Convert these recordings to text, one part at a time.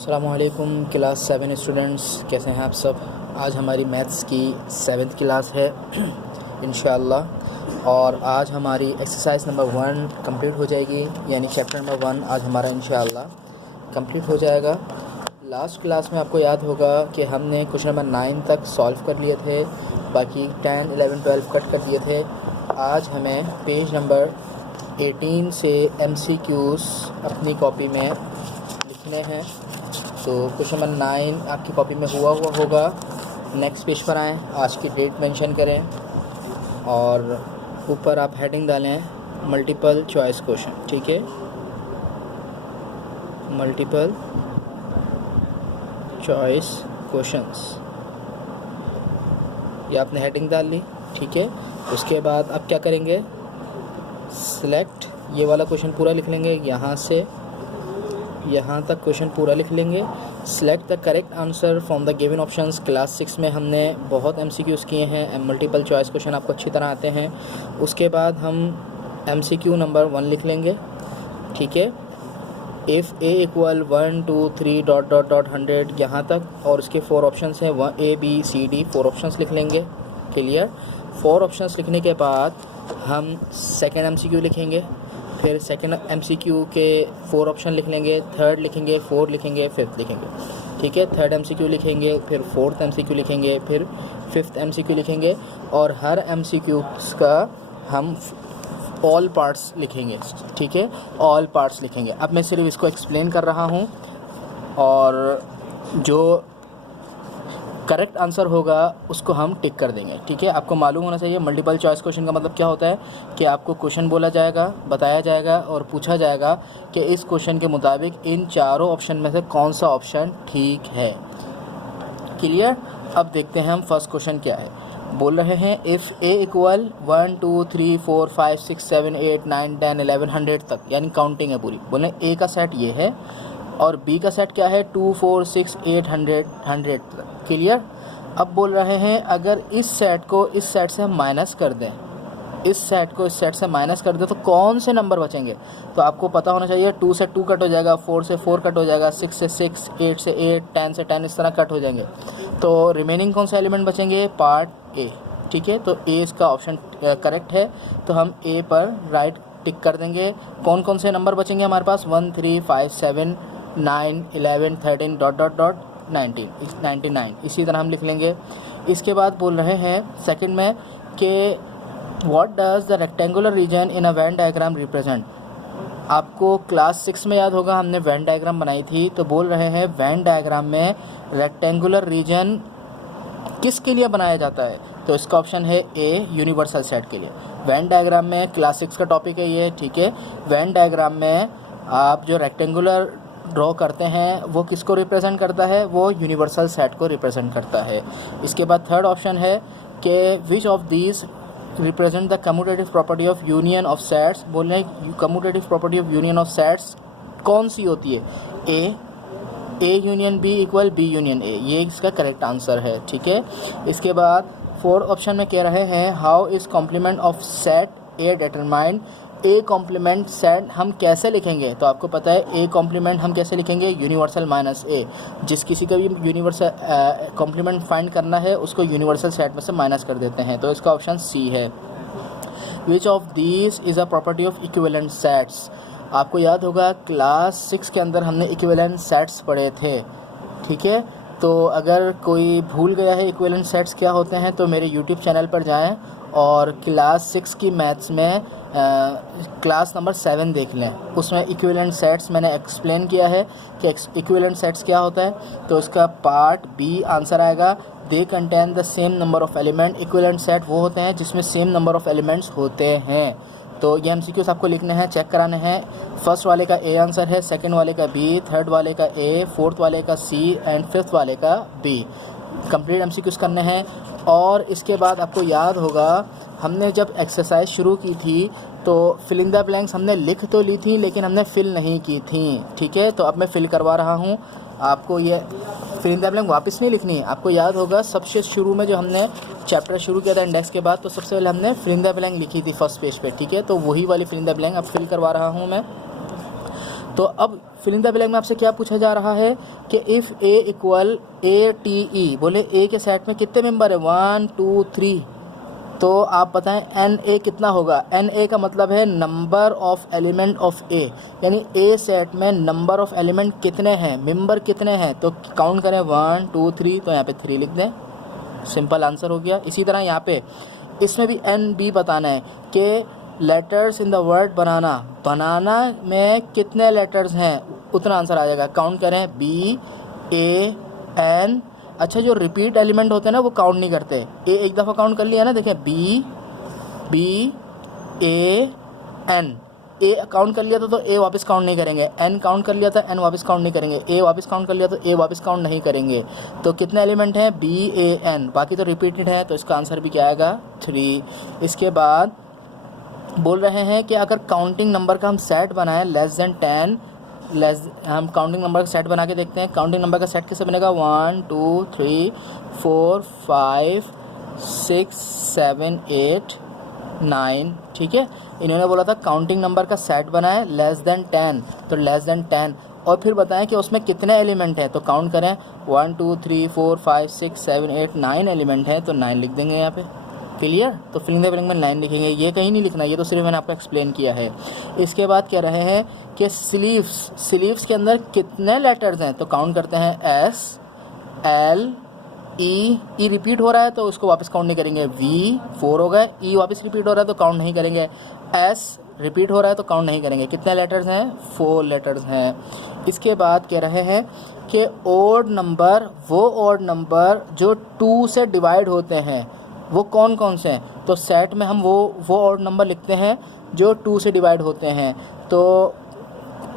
अस्सलामुअलैकुम class 7 students, कैसे हैं आप सब। आज हमारी मैथ्स की 7th क्लास है इंशाअल्लाह। और आज हमारी एक्सरसाइज नंबर 1 कंप्लीट हो जाएगी, यानी चैप्टर नंबर 1 आज हमारा इंशाअल्लाह कंप्लीट हो जाएगा। लास्ट क्लास में आपको याद होगा कि हमने क्वेश्चन नंबर 9 तक सॉल्व कर लिए थे, बाकी 10, 11, 12 कट कर दिए थे। आज हमें पेज नंबर 18 से MCQs अपनी कॉपी में लिखने हैं। तो क्वेश्चन नंबर 9 आपकी कॉपी में हुआ होगा। नेक्स्ट पेज पर आएँ, आज की डेट मेंशन करें और ऊपर आप हेडिंग डालें मल्टीपल चॉइस क्वेश्चन। ठीक है, मल्टीपल चॉइस क्वेश्चंस, ये आपने हेडिंग डाल ली। ठीक है, उसके बाद आप क्या करेंगे, सिलेक्ट ये वाला क्वेश्चन पूरा लिख लेंगे, यहाँ से यहाँ तक क्वेश्चन पूरा लिख लेंगे। Select the correct answer from the given options. Class 6 में हमने बहुत MCQs किए हैं, मल्टीपल चॉइस क्वेश्चन आपको अच्छी तरह आते हैं। उसके बाद हम MCQ नंबर 1 लिख लेंगे। ठीक है, if A equal 1 2 3 dot dot dot 100 यहाँ तक, और उसके 4 ऑप्शंस हैं, A B C D 4 options लिख लेंगे। क्लियर। 4 ऑप्शंस लिखने के बाद हम सेकेंड MCQ लिखेंगे, फिर सेकंड MCQ के 4 ऑप्शन लिख लेंगे, थर्ड लिखेंगे, 4 लिखेंगे, 5th लिखेंगे। ठीक है, थर्ड MCQ लिखेंगे, फिर 4th MCQ लिखेंगे, फिर 5th MCQ लिखेंगे, और हर MCQ का हम ऑल पार्ट्स लिखेंगे। ठीक है, ऑल पार्ट्स लिखेंगे। अब मैं सिर्फ इसको एक्सप्लेन कर रहा हूँ, और जो करेक्ट आंसर होगा उसको हम टिक कर देंगे। ठीक है, आपको मालूम होना चाहिए मल्टीपल चॉइस क्वेश्चन का मतलब क्या होता है कि आपको क्वेश्चन बोला जाएगा, बताया जाएगा और पूछा जाएगा कि इस क्वेश्चन के मुताबिक इन चारों ऑप्शन में से कौन सा ऑप्शन ठीक है। क्लियर। अब देखते हैं हम फर्स्ट क्वेश्चन क्या है। बोल रहे हैं इफ़ A इक्वल 1 2 3 4 5 6 7 8 9 10 11 100 तक, यानी काउंटिंग है पूरी। बोले A का सेट ये है और B का सेट क्या है 2 4 6 8 100 तक। क्लियर। अब बोल रहे हैं अगर इस सेट को इस सेट से हम माइनस कर दें, इस सेट को इस सेट से माइनस कर दें तो कौन से नंबर बचेंगे। तो आपको पता होना चाहिए 2 से 2 कट हो जाएगा, 4 से 4 कट हो जाएगा, 6 से 6, 8 से 8, 10 से 10, इस तरह कट हो जाएंगे। तो रिमेनिंग कौन से एलिमेंट बचेंगे, पार्ट A। ठीक है, तो A इसका ऑप्शन करेक्ट है, तो हम A पर राइट टिक कर देंगे। कौन कौन से नंबर बचेंगे हमारे पास, 1 3 5 7 9 11 13 डॉट डॉट डॉट 99 इसी तरह हम लिख लेंगे। इसके बाद बोल रहे हैं सेकंड में कि what does the rectangular reason in a Venn diagram represent. आपको क्लास 6 में याद होगा हमने वेन डायग्राम बनाई थी। तो बोल रहे हैं वेन डायग्राम में रेक्टेंगुलर रीजन किसके लिए बनाया जाता है, तो इसका ऑप्शन है A, यूनिवर्सल सेट के लिए। वेन डायग्राम में क्लास 6 का टॉपिक है ये। ठीक है, वेन डायग्राम में आप जो रेक्टेंगुलर ड्रॉ करते हैं वो किसको रिप्रेजेंट करता है, वो यूनिवर्सल सेट को रिप्रेजेंट करता है। इसके बाद थर्ड ऑप्शन है कि which of these represent the commutative property of union of sets. बोल रहे हैं commutative property of union of sets कौन सी होती है, A union B equal B union A, ये इसका करेक्ट आंसर है। ठीक है, इसके बाद फोर्थ ऑप्शन में कह रहे हैं how is complement of set A determined. A complement set हम कैसे लिखेंगे, तो आपको पता है A कॉम्प्लीमेंट हम कैसे लिखेंगे, यूनिवर्सल माइनस A। जिस किसी का भी यूनिवर्सल कॉम्प्लीमेंट फाइंड करना है उसको यूनिवर्सल सेट में से माइनस कर देते हैं, तो इसका ऑप्शन C है। Which of these is a property of equivalent sets. आपको याद होगा क्लास 6 के अंदर हमने इक्विवेलेंट सेट्स पढ़े थे। ठीक है, तो अगर कोई भूल गया है इक्विवेलेंट सेट्स क्या होते हैं तो मेरे YouTube चैनल पर जाएं और क्लास 6 की मैथ्स में क्लास नंबर 7 देख लें। उसमें इक्विवेलेंट सेट्स मैंने एक्सप्लेन किया है कि इक्विवेलेंट सेट्स क्या होता है। तो इसका पार्ट B आंसर आएगा, they contain the same number of element. Equivalent set वो होते हैं जिसमें सेम नंबर ऑफ एलिमेंट्स होते हैं। तो ये MCQs आपको लिखने हैं, चेक कराने हैं। फर्स्ट वाले का A आंसर है, सेकंड वाले का B, थर्ड वाले का A, फोर्थ वाले का C एंड फिफ्थ वाले का B। कंप्लीट MCQs करने हैं। और इसके बाद आपको याद होगा हमने जब एक्सरसाइज शुरू की थी तो फिल इन द ब्लैंक्स हमने लिख तो ली थी लेकिन हमने फिल नहीं की थी। ठीक है, तो अब मैं फिल करवा रहा हूँ। आपको ये फिल इन द ब्लैंक वापस नहीं लिखनी है। आपको याद होगा सबसे शुरू में जो हमने चैप्टर शुरू किया था इंडेक्स के बाद, तो सबसे पहले हमने फिल इन द ब्लैंक लिखी थी फर्स्ट पेज पे। ठीक है, तो वही वाली फिल इन द ब्लैंक अब फिल करवा रहा हूँ मैं। तो अब फिल इन द ब्लैंक में आपसे क्या पूछा जा रहा है कि if A equal A T E, बोले ए के सेट में कितने मेंबर है 1 2 3, तो आप बताएं एन ए कितना होगा। एन ए का मतलब है नंबर ऑफ एलिमेंट ऑफ ए, यानी ए सेट में नंबर ऑफ एलिमेंट कितने हैं, मेंबर कितने हैं, तो काउंट करें 1 2 3, तो यहाँ पे 3 लिख दें, सिंपल आंसर हो गया। इसी तरह यहाँ पे इसमें भी एन बी बताना है कि लेटर्स इन द वर्ड बनाना में कितने लेटर्स हैं, उतना आंसर आ जाएगा। काउंट करें बी ए एन। अच्छा, जो रिपीट एलिमेंट होते हैं ना वो काउंट नहीं करते। ए एक दफ़ा काउंट कर लिया ना, देखें B A N, A count कर लिया था तो ए वापस काउंट नहीं करेंगे, एन काउंट कर लिया था एन वापस काउंट नहीं करेंगे, ए वापस काउंट कर लिया तो ए वापस काउंट नहीं करेंगे। तो कितने एलिमेंट हैं बी ए एन, बाकी तो रिपीटेड है, तो इसका आंसर भी क्या आएगा 3। इसके बाद बोल रहे हैं कि अगर काउंटिंग नंबर का हम सेट बनाएं लेस देन 10, हम काउंटिंग नंबर का सेट बना के देखते हैं। काउंटिंग नंबर का सेट कैसे बनेगा 1 2 3 4 5 6 7 8 9, ठीक है। इन्होंने बोला था काउंटिंग नंबर का सेट बनाएं लेस देन 10, तो लेस देन 10, और फिर बताएं कि उसमें कितने एलिमेंट हैं, तो काउंट करें 1 2 3 4 5 6 7 8 9 एलिमेंट हैं, तो 9 लिख देंगे यहाँ पे। क्लियर? तो फिल इन द ब्लैंक में 9 लिखेंगे, ये कहीं नहीं लिखना, ये तो सिर्फ मैंने आपको एक्सप्लेन किया है। इसके बाद कह रहे हैं कि स्लीव्स के अंदर कितने लेटर्स हैं, तो काउंट करते हैं एस एल ई रिपीट हो रहा है तो उसको वापस काउंट नहीं करेंगे, वी 4 हो गए, ई वापस रिपीट हो रहा है तो काउंट नहीं करेंगे, एस रिपीट हो रहा है तो काउंट नहीं करेंगे। कितने लेटर्स हैं 4 लेटर्स हैं। इसके बाद कह रहे हैं कि ओड नंबर, वो ओड नंबर जो 2 से डिवाइड होते हैं वो कौन कौन से हैं, तो सेट में हम वो ऑड नंबर लिखते हैं जो 2 से डिवाइड होते हैं। तो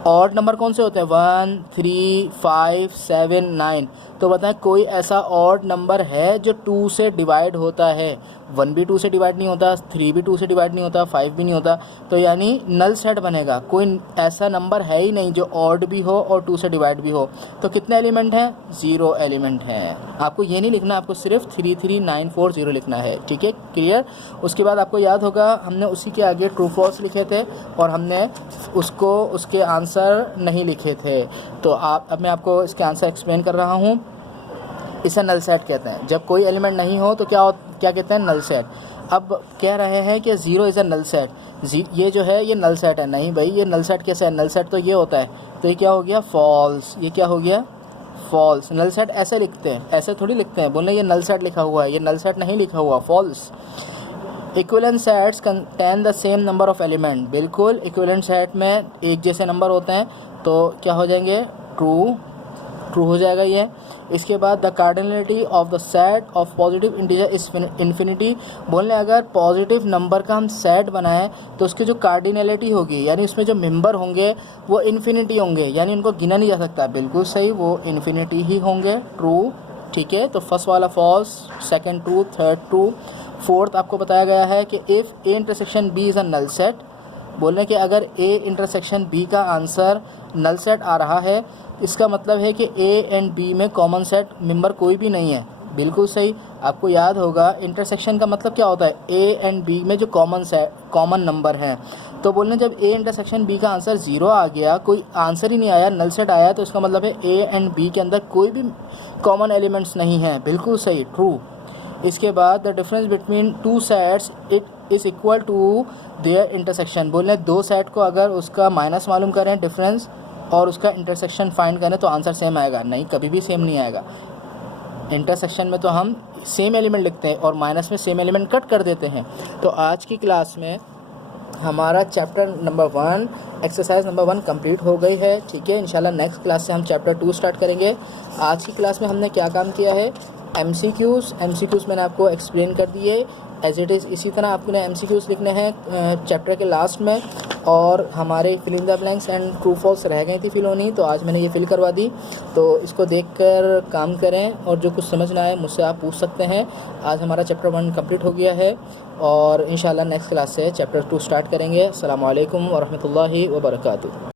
ऑड नंबर कौन से होते हैं 1 3 5 7 9, तो बताएं कोई ऐसा ऑड नंबर है जो 2 से डिवाइड होता है। 1 भी 2 से डिवाइड नहीं होता, 3 भी 2 से डिवाइड नहीं होता, 5 भी नहीं होता, तो यानी नल सेट बनेगा। कोई ऐसा नंबर है ही नहीं जो ऑड भी हो और 2 से डिवाइड भी हो। तो कितने एलिमेंट हैं 0 एलिमेंट हैं। आपको ये नहीं लिखना, आपको सिर्फ 3 3 9 4 0 लिखना है, ठीक है। क्लियर? उसके बाद आपको याद होगा हमने उसी के आगे ट्रू फॉल्स लिखे थे और हमने उसके आंसर नहीं लिखे थे। तो अब मैं आपको इसके आंसर एक्सप्लेन कर रहा हूँ। इसे नल सेट कहते हैं। जब कोई एलिमेंट नहीं हो तो क्या कहते हैं नल सेट। अब कह रहे हैं कि 0 इज़ अ नल सेट, ये जो है ये नल सेट है। नहीं भाई, ये नल सेट कैसे है, नल सेट तो ये होता है, तो ये क्या हो गया फॉल्स, ये क्या हो गया फॉल्स। नल सेट ऐसे लिखते हैं, ऐसे थोड़ी लिखते हैं, बोलने ये नल सेट लिखा हुआ है, ये नल सेट नहीं लिखा हुआ, false. Equivalent sets contain the same number of element, बिल्कुल इक्विवेलेंट सेट में एक जैसे नंबर होते हैं, तो क्या हो जाएंगे ट्रू हो जाएगा ये। इसके बाद the cardinality of the set of positive integer is infinity, बोलने अगर पॉजिटिव नंबर का हम सेट बनाएं तो उसकी जो कार्डिनलिटी होगी यानी उसमें जो मेंबर होंगे वो इन्फिनिटी होंगे, यानी उनको गिना नहीं जा सकता। बिल्कुल सही, वो इन्फिनिटी ही होंगे, ट्रू, ठीक है। तो फर्स्ट वाला false, second true, third true. Fourth आपको बताया गया है कि if A intersection B is a null set, बोलने कि अगर ए इंटरसेक्शन बी का आंसर नल सेट आ रहा है, इसका मतलब है कि ए एंड बी में कॉमन सेट मेंबर कोई भी नहीं है। बिल्कुल सही। आपको याद होगा इंटरसेक्शन का मतलब क्या होता है, ए एंड बी में जो कॉमन नंबर हैं। तो बोलने जब ए इंटरसेक्शन बी का आंसर 0 आ गया, कोई आंसर ही नहीं आया, नल सेट आया, तो इसका मतलब है ए एंड बी के अंदर कोई भी कॉमन एलिमेंट्स नहीं हैं। बिल्कुल सही, ट्रू। इसके बाद the difference between 2 sets it is equal to their intersection, बोले 2 सेट को अगर उसका माइनस मालूम करें डिफरेंस और उसका इंटरसेक्शन फाइंड करें तो आंसर सेम आएगा। नहीं, कभी भी सेम नहीं आएगा। इंटरसेक्शन में तो हम सेम एलिमेंट लिखते हैं और माइनस में सेम एलिमेंट कट कर देते हैं। तो आज की क्लास में हमारा chapter number 1 exercise number 1 complete हो गई है, ठीक है। इंशाल्लाह नेक्स्ट क्लास से हम चैप्टर 2 स्टार्ट करेंगे। आज की क्लास में हमने क्या काम किया है, एमसीक्यूज़ मैंने आपको एक्सप्लेन कर दिए एज इट इज़। इसी तरह आपने एमसीक्यूज़ लिखने हैं चैप्टर के लास्ट में, और हमारे fill in the blanks and true false रह गई थी फिल होनी, तो आज मैंने ये फिल करवा दी। तो इसको देखकर काम करें और जो कुछ समझ ना आए मुझसे आप पूछ सकते हैं। आज हमारा चैप्टर 1 कंप्लीट हो गया है और इंशाल्लाह नेक्स्ट क्लास से चैप्टर 2 स्टार्ट करेंगे। अस्सलामु अलैकुम व रहमतुल्लाहि व बरकातुहू।